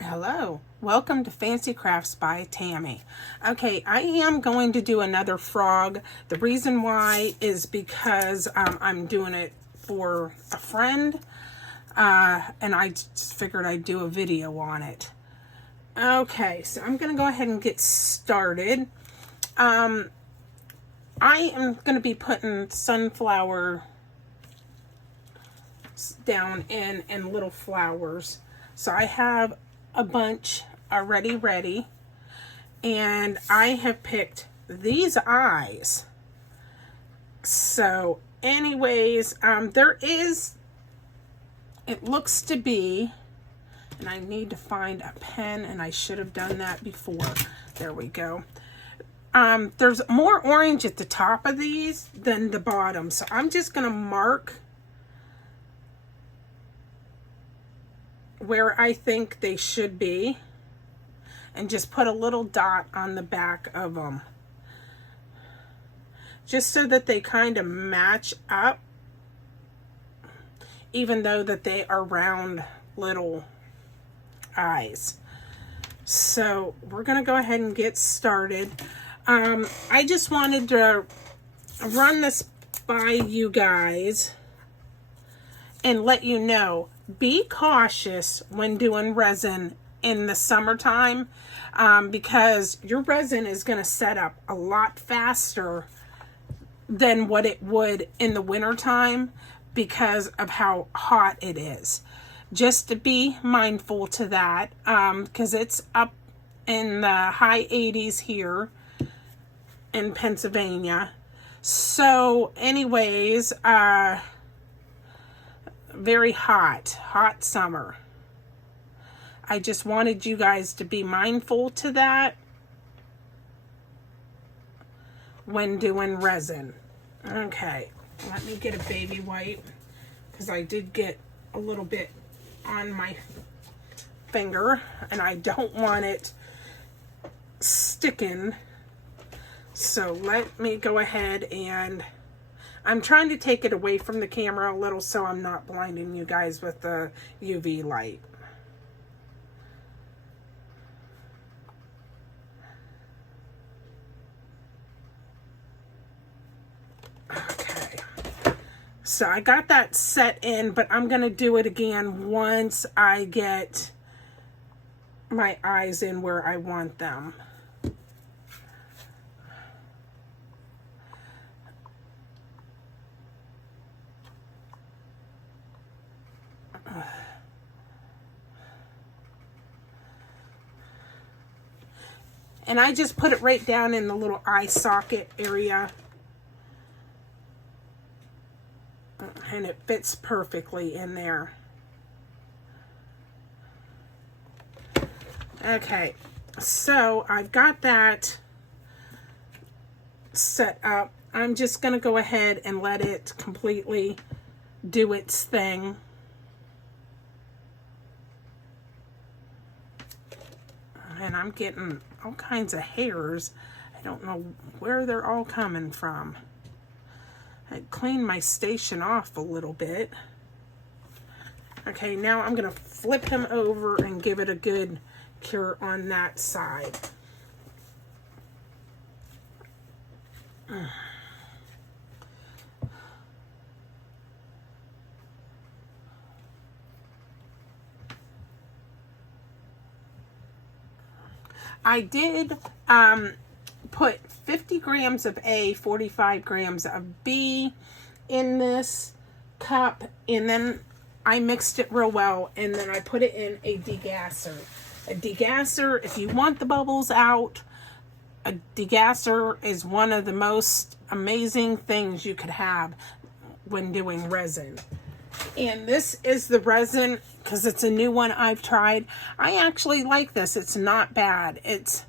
Hello, welcome to Fancy Crafts by Tammy. Okay, I am going to do another frog. The reason why is because I'm doing it for a friend, and I just figured I'd do a video on it. Okay, so I'm going to go ahead and get started. I am going to be putting sunflower down in little flowers. So I have a bunch already ready, and I have picked these eyes. So anyways, it looks to be, and I need to find a pen, and I should have done that before. There we go. There's more orange at the top of these than the bottom, so I'm just gonna mark where I think they should be and just put a little dot on the back of them, just so that they kind of match up, even though that they are round little eyes. So we're gonna go ahead and get started. I just wanted to run this by you guys and let you know, be cautious when doing resin in the summertime, because your resin is going to set up a lot faster than what it would in the wintertime because of how hot it is. Just to be mindful to that, because it's up in the high 80s here in Pennsylvania. So anyways, very hot summer. I just wanted you guys to be mindful to that when doing resin. Okay, let me get a baby wipe, because I did get a little bit on my finger and I don't want it sticking. So let me go ahead, and I'm trying to take it away from the camera a little so I'm not blinding you guys with the UV light. Okay. So I got that set in, but I'm going to do it again once I get my eyes in where I want them. And I just put it right down in the little eye socket area. And it fits perfectly in there. Okay, so I've got that set up. I'm just going to go ahead and let it completely do its thing. And I'm getting all kinds of hairs. I don't know where they're all coming from. I cleaned my station off a little bit. Okay, now I'm going to flip him over and give it a good cure on that side. I did put 50 grams of A, 45 grams of B in this cup, and then I mixed it real well, and then I put it in a degasser. A degasser, if you want the bubbles out, a degasser is one of the most amazing things you could have when doing resin. And this is the resin, because it's a new one I've tried. I actually like this. It's not bad. It's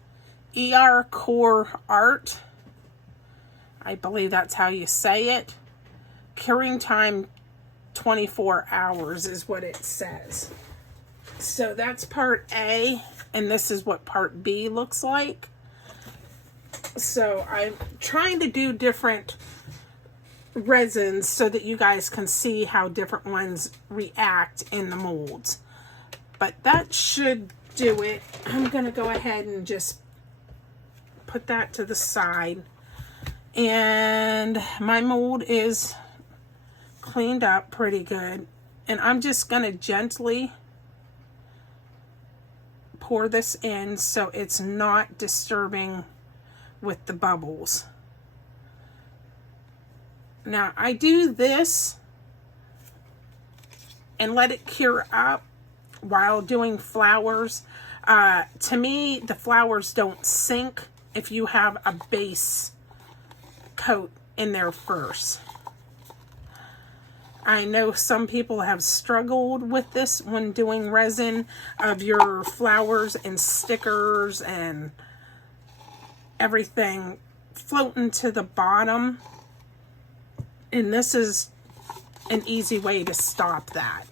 ER Core Art. I believe that's how you say it. Curing time 24 hours is what it says. So that's part A, and this is what part B looks like. So I'm trying to do different resins so that you guys can see how different ones react in the molds. But that should do it. I'm going to go ahead and just put that to the side. And my mold is cleaned up pretty good. And I'm just going to gently pour this in so it's not disturbing with the bubbles. Now I do this and let it cure up while doing flowers. To me, the flowers don't sink if you have a base coat in there first. I know some people have struggled with this when doing resin of your flowers and stickers and everything floating to the bottom. And this is an easy way to stop that.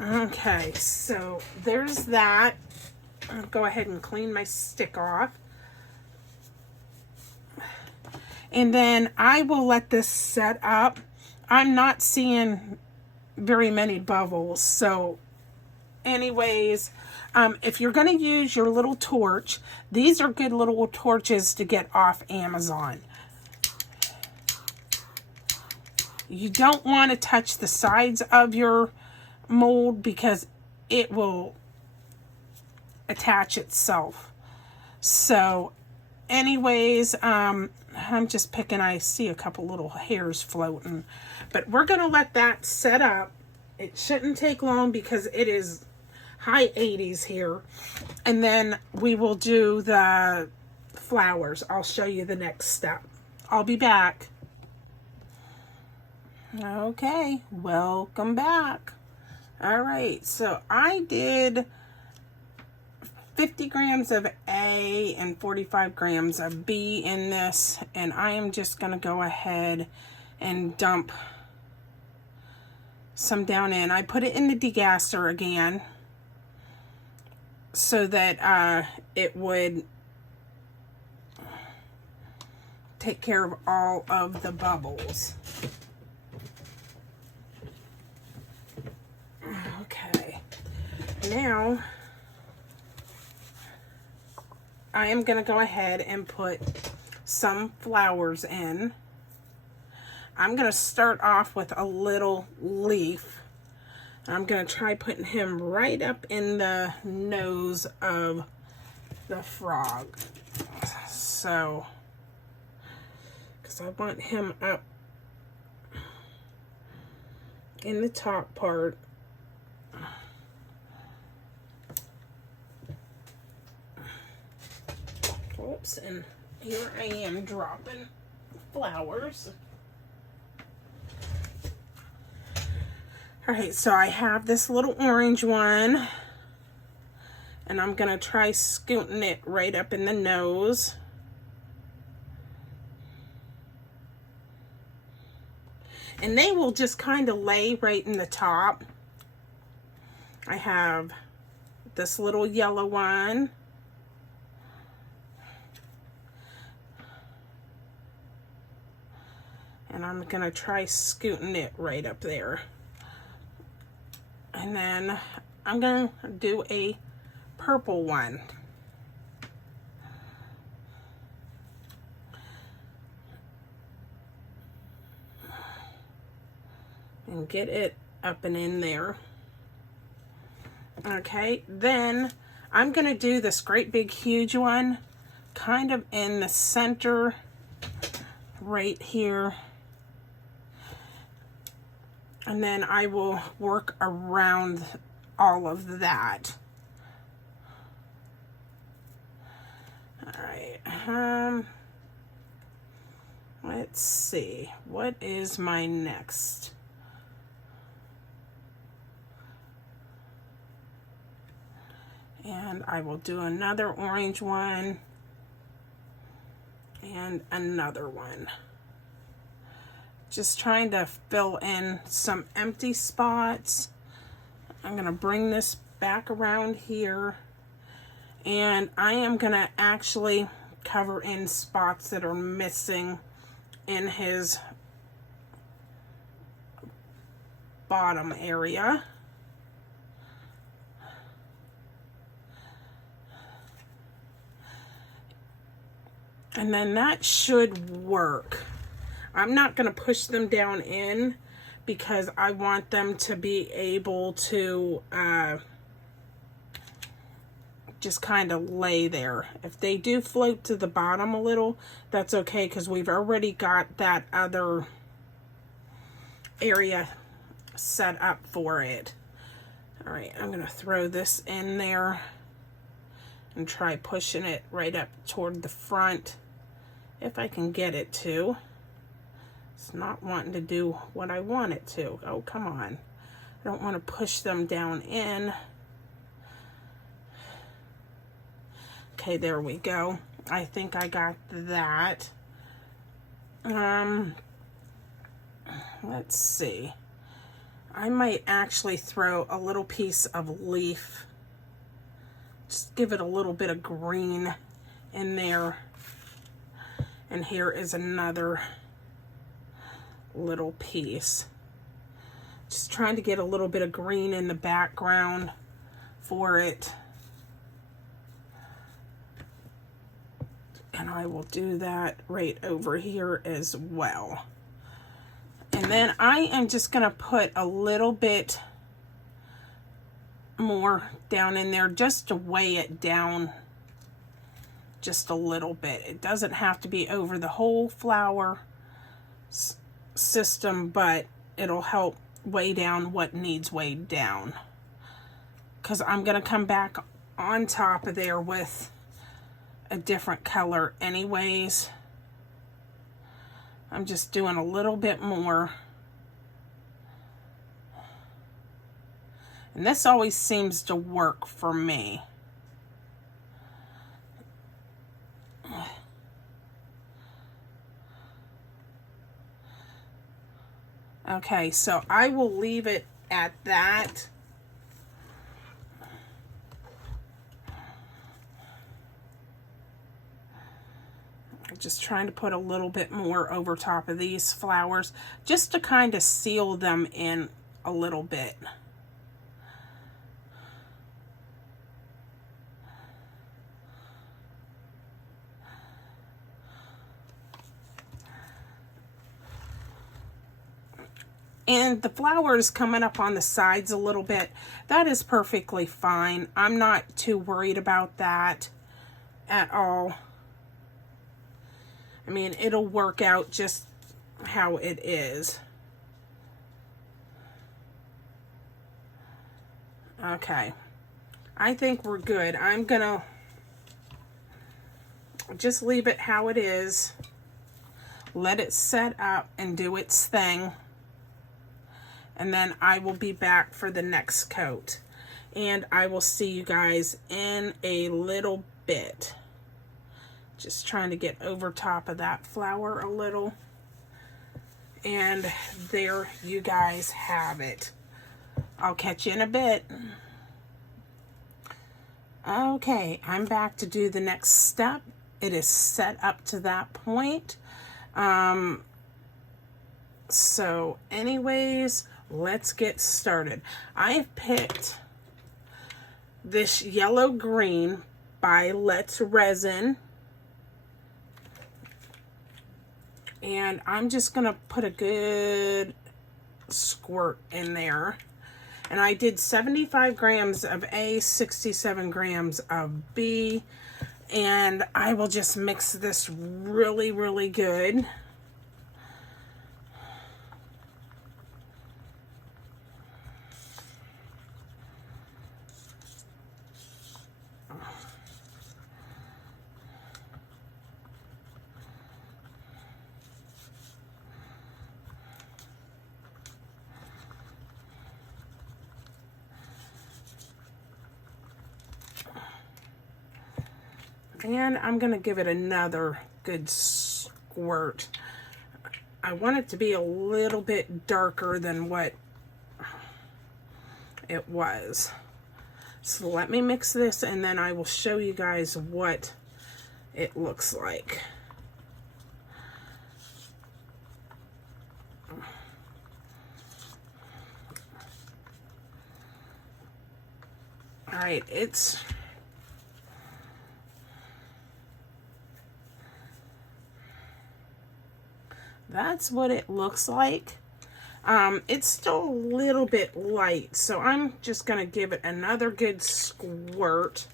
Okay, so there's that. I'll go ahead and clean my stick off. And then I will let this set up. I'm not seeing very many bubbles. So anyways, if you're going to use your little torch, these are good little torches to get off Amazon. You don't want to touch the sides of your mold because it will attach itself. So anyways, I'm just picking, I see a couple little hairs floating, but we're going to let that set up. It shouldn't take long because it is high 80s here. And then we will do the flowers. I'll show you the next step. I'll be back. Okay, welcome back. All right, so I did 50 grams of A and 45 grams of B in this, and I am just going to go ahead and dump some down in. I put it in the degasser again so that it would take care of all of the bubbles. Okay, now I am going to go ahead and put some flowers in. I'm going to start off with a little leaf. I'm going to try putting him right up in the nose of the frog. So, because I want him up in the top part. Whoops, and here I am dropping flowers. Alright, so I have this little orange one, and I'm going to try scooting it right up in the nose. And they will just kind of lay right in the top. I have this little yellow one. And I'm going to try scooting it right up there. And then I'm going to do a purple one. And get it up and in there. Okay, then I'm going to do this great big huge one kind of in the center right here. And then I will work around all of that. All right. Let's see. What is my next? And I will do another orange one and another one. Just trying to fill in some empty spots. I'm going to bring this back around here. And I am going to actually cover in spots that are missing in his bottom area. And then that should work. I'm not going to push them down in because I want them to be able to just kind of lay there. If they do float to the bottom a little, that's okay because we've already got that other area set up for it. All right, I'm going to throw this in there and try pushing it right up toward the front if I can get it to. It's not wanting to do what I want it to. Oh, come on. I don't want to push them down in. Okay, there we go. I think I got that. Let's see. I might actually throw a little piece of leaf. Just give it a little bit of green in there. And here is another little piece. Just trying to get a little bit of green in the background for it. And I will do that right over here as well. And then I am just going to put a little bit more down in there just to weigh it down just a little bit. It doesn't have to be over the whole flower system, but it'll help weigh down what needs weighed down. Because I'm going to come back on top of there with a different color anyways. I'm just doing a little bit more. And this always seems to work for me. Okay, so I will leave it at that. Just trying to put a little bit more over top of these flowers just to kind of seal them in a little bit. And the flowers coming up on the sides a little bit, that is perfectly fine. I'm not too worried about that at all. I mean, it'll work out just how it is. Okay. I think we're good. I'm gonna just leave it how it is. Let it set up and do its thing. And then I will be back for the next coat. And I will see you guys in a little bit. Just trying to get over top of that flower a little. And there you guys have it. I'll catch you in a bit. Okay, I'm back to do the next step. It is set up to that point. So anyways, let's get started. I've picked this yellow green by Let's Resin. And I'm just going to put a good squirt in there. And I did 75 grams of A, 67 grams of B. And I will just mix this really, really good. And I'm going to give it another good squirt. I want it to be a little bit darker than what it was. So let me mix this and then I will show you guys what it looks like. All right, that's what it looks like. It's still a little bit light, so I'm just gonna give it another good squirt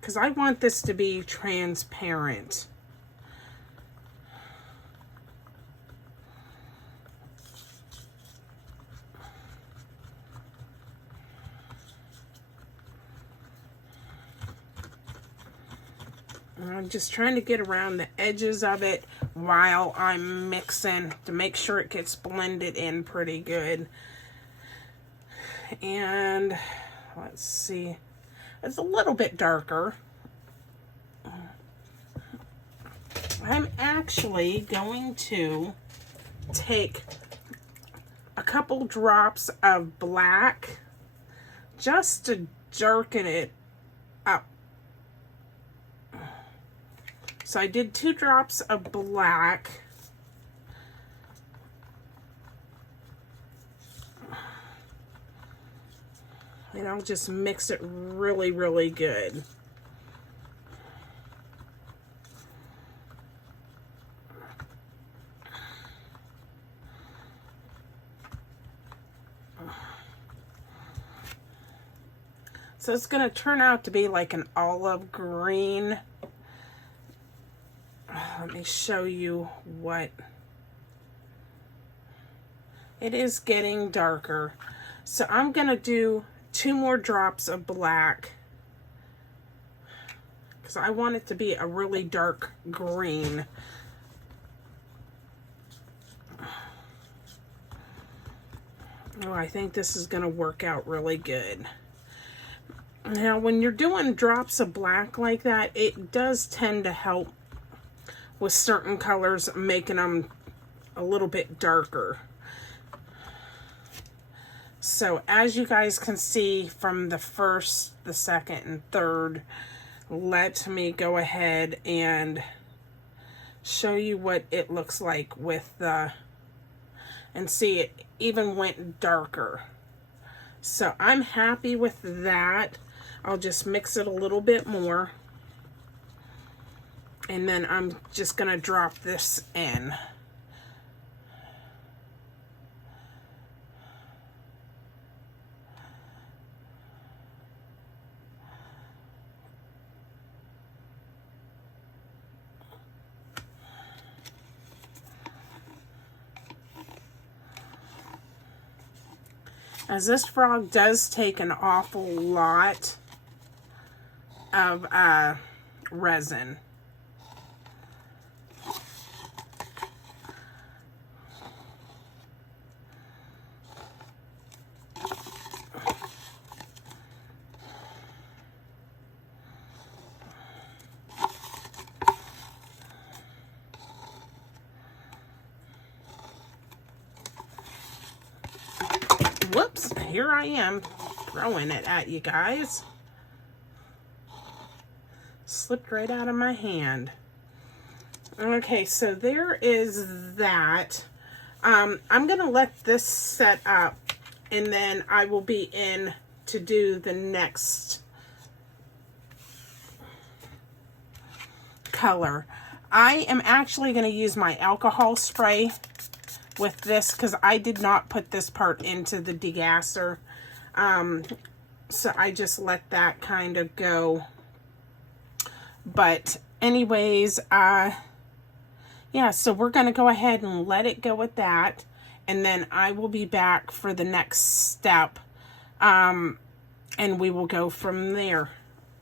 because I want this to be transparent. I'm just trying to get around the edges of it while I'm mixing to make sure it gets blended in pretty good. And let's see, it's a little bit darker. I'm actually going to take a couple drops of black just to darken it up. So I did 2 drops of black. And I'll just mix it really, really good. So it's going to turn out to be like an olive green. Let me show you what. It is getting darker. So I'm going to do 2 more drops of black because I want it to be a really dark green. Oh, I think this is going to work out really good. Now, when you're doing drops of black like that, it does tend to help with certain colors, making them a little bit darker. So as you guys can see from the first, the second, and third, let me go ahead and show you what it looks like with the, and see it even went darker. So I'm happy with that. I'll just mix it a little bit more. And then I'm just gonna drop this in. As this frog does take an awful lot of resin. Whoops, here I am throwing it at you guys. Slipped right out of my hand. Okay, so there is that. I'm gonna let this set up and then I will be in to do the next color. I am actually going to use my alcohol spray with this because I did not put this part into the degasser. So I just let that kind of go. But anyways, yeah, so we're going to go ahead and let it go with that. And then I will be back for the next step. And we will go from there.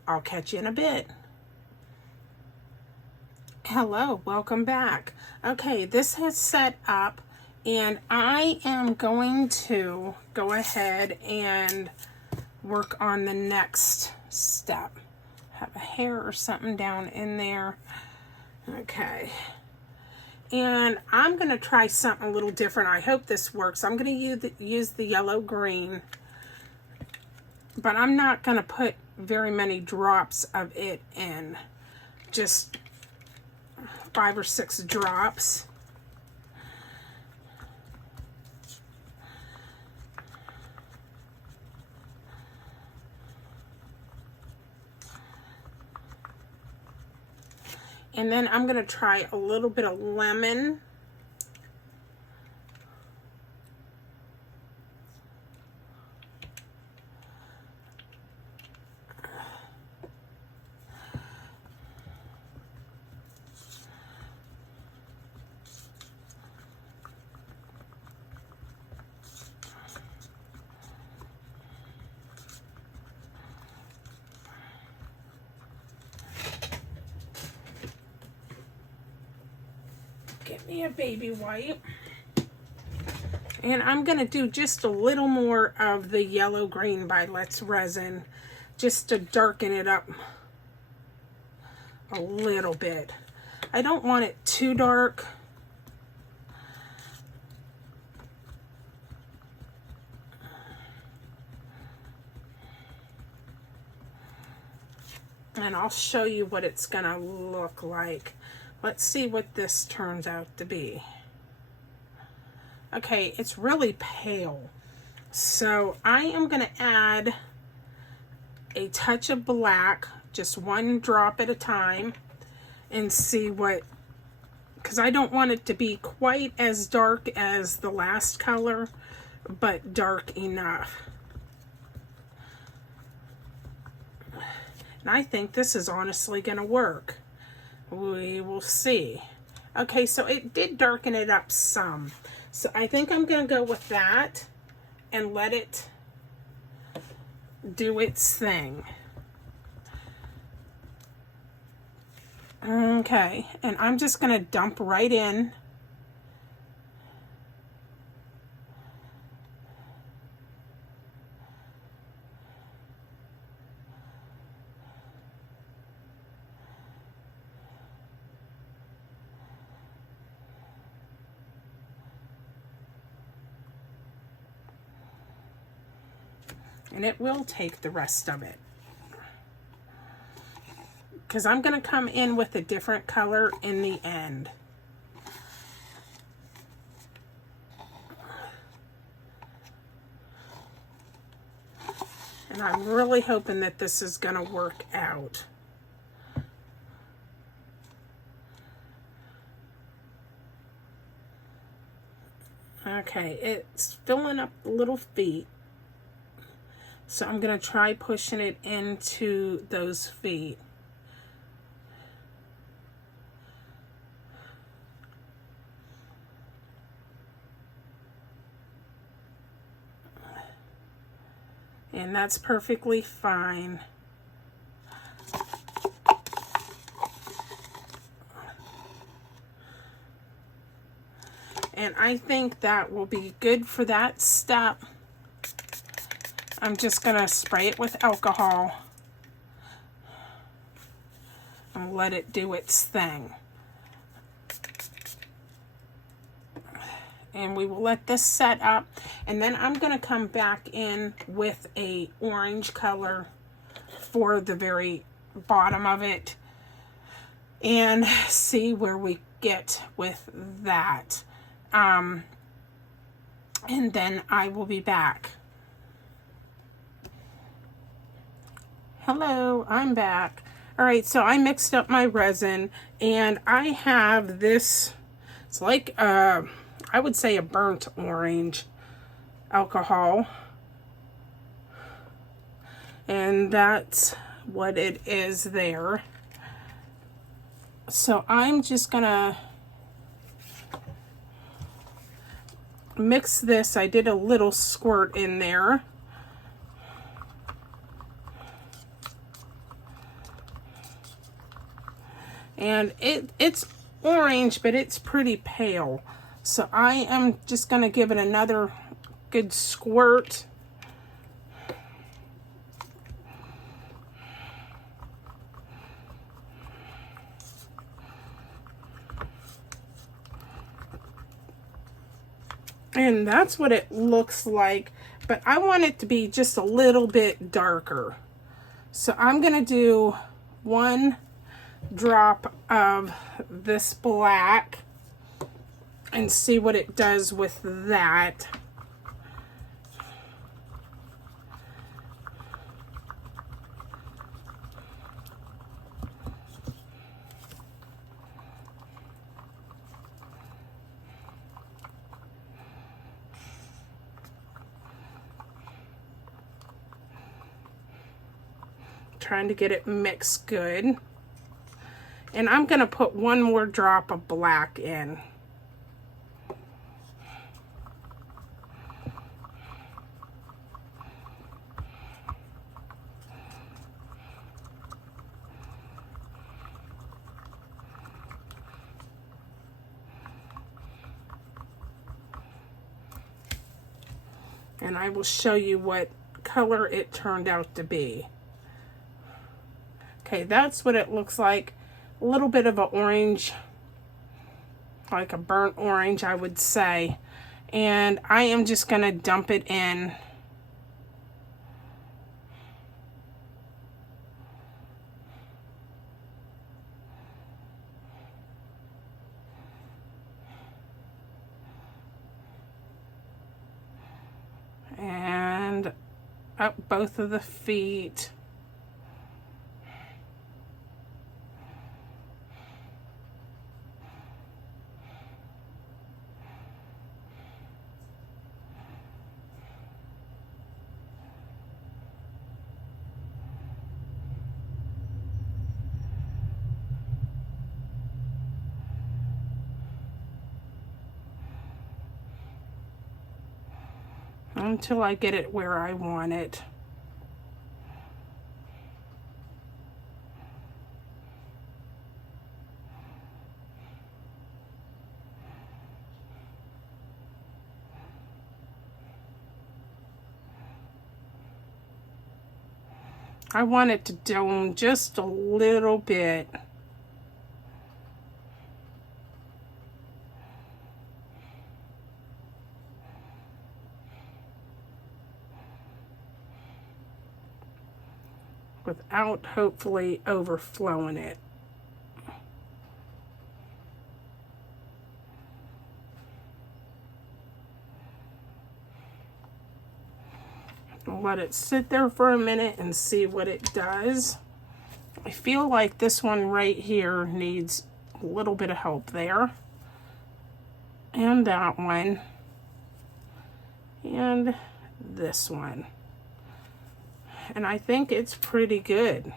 I'll catch you in a bit. Hello, welcome back. Okay, this has set up and I am going to go ahead and work on the next step. Have a hair or something down in there. Okay. And I'm going to try something a little different. I hope this works. I'm going to use the yellow green, but I'm not going to put very many drops of it in. Just 5 or 6 drops. And then I'm going to try a little bit of lemon. Get me a baby wipe. And I'm going to do just a little more of the Yellow Green by Let's Resin, just to darken it up a little bit. I don't want it too dark. And I'll show you what it's going to look like. Let's see what this turns out to be. Okay, it's really pale. So I am going to add a touch of black, just one drop at a time, and see what, because I don't want it to be quite as dark as the last color, but dark enough. And I think this is honestly going to work. We will see. Okay, so it did darken it up some. So I think I'm going to go with that and let it do its thing. Okay, and I'm just going to dump right in. And it will take the rest of it, because I'm going to come in with a different color in the end. And I'm really hoping that this is going to work out. Okay, it's filling up the little feet. So I'm going to try pushing it into those feet. And that's perfectly fine. And I think that will be good for that step. I'm just going to spray it with alcohol and let it do its thing. And we will let this set up, and then I'm going to come back in with a orange color for the very bottom of it and see where we get with that. And then I will be back. Hello, I'm back. All right, so I mixed up my resin, and I have this, it's like, I would say a burnt orange alcohol. And that's what it is there. So I'm just gonna mix this. I did a little squirt in there. And it's orange, but it's pretty pale. So I am just going to give it another good squirt. And that's what it looks like, but I want it to be just a little bit darker. So I'm going to do one drop of this black and see what it does with that. trying to get it mixed good. And I'm going to put one more drop of black in. And I will show you what color it turned out to be. Okay, that's what it looks like. A little bit of an orange, like a burnt orange, I would say. And I am just going to dump it in. And up both of the feet. Until I get it where I want it. I want it to dome just a little bit. Without hopefully overflowing it. I'll let it sit there for a minute and see what it does. I feel like this one right here needs a little bit of help there. And that one. And this one. And I think it's pretty good.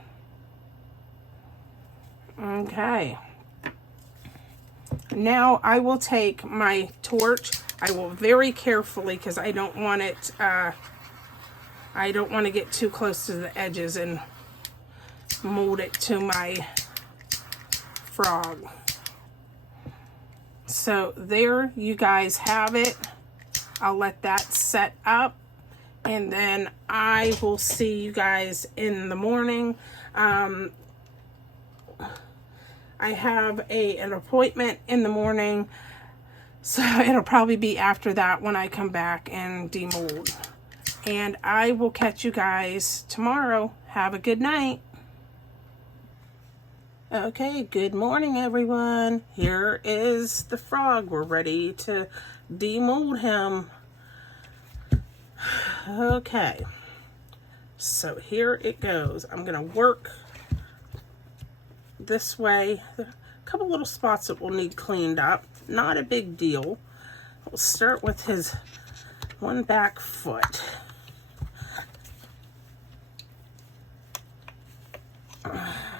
Okay. Now I will take my torch. I will very carefully, because I don't want it, I don't want to get too close to the edges and mold it to my frog. So there you guys have it. I'll let that set up. And then I will see you guys in the morning. I have an appointment in the morning, so it'll probably be after that when I come back and demold. And I will catch you guys tomorrow. Have a good night. Okay, good morning, everyone. Here is the frog. We're ready to demold him. Okay, so here it goes. I'm going to work this way. There are a couple little spots that will need cleaned up. Not a big deal. We'll start with his one back foot.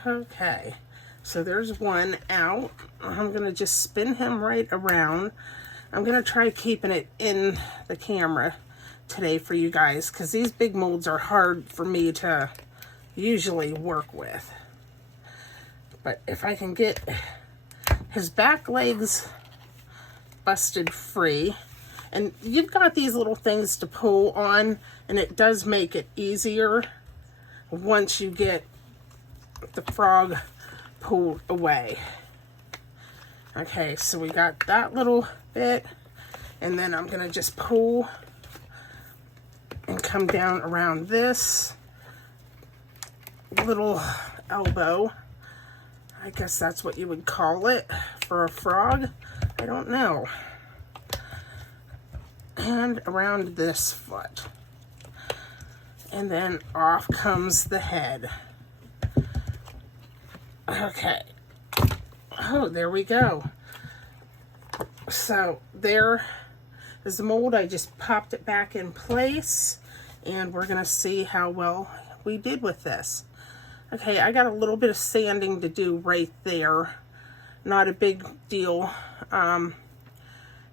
Okay, so there's one out. I'm going to just spin him right around. I'm going to try keeping it in the camera today for you guys, because these big molds are hard for me to usually work with. But if I can get his back legs busted free, and you've got these little things to pull on, and it does make it easier once you get the frog pulled away. Okay, so we got that little bit, and then I'm gonna just pull and come down around this little elbow. I guess that's what you would call it for a frog. I don't know. And around this foot. And then off comes the head. Okay. Oh, there we go. So there is the mold. I just popped it back in place, and we're going to see how well we did with this. Okay, I got a little bit of sanding to do right there. Not a big deal. And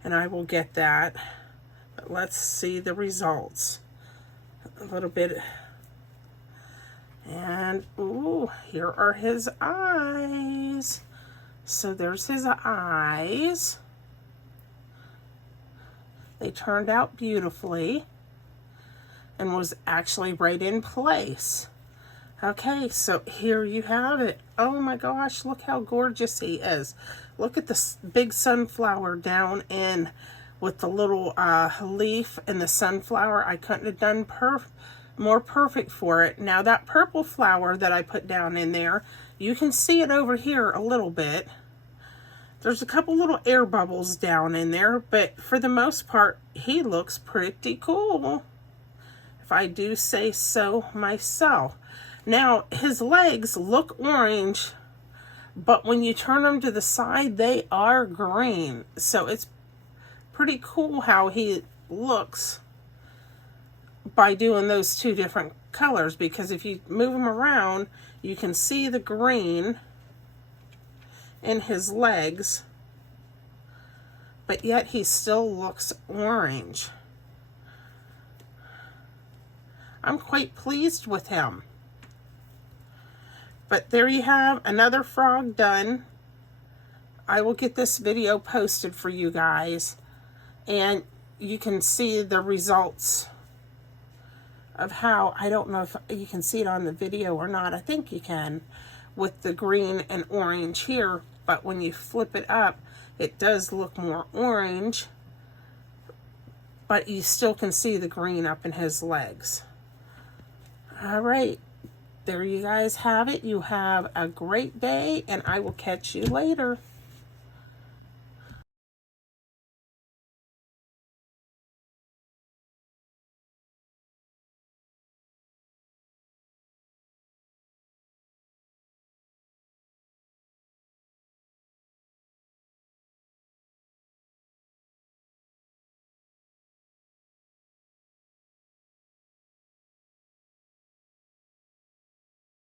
I will get that. But let's see the results. A little bit. And, ooh, here are his eyes. So there's his eyes. They turned out beautifully and was actually right in place. Okay, so here you have it. Oh my gosh, look how gorgeous he is. Look at this big sunflower down in with the little leaf and the sunflower. I couldn't have done more perfect for it. Now that purple flower that I put down in there, you can see it over here a little bit. There's a couple little air bubbles down in there, but for the most part, he looks pretty cool, if I do say so myself. Now, his legs look orange, but when you turn them to the side, they are green. So it's pretty cool how he looks by doing those two different colors, because if you move him around, you can see the green in his legs, but yet he still looks orange. I'm quite pleased with him. But there you have another frog done. I will get this video posted for you guys, and you can see the results of how, I don't know if you can see it on the video or not. I think you can, with the green and orange here, but when you flip it up, it does look more orange, but you still can see the green up in his legs. All right. There you guys have it. You have a great day, and I will catch you later.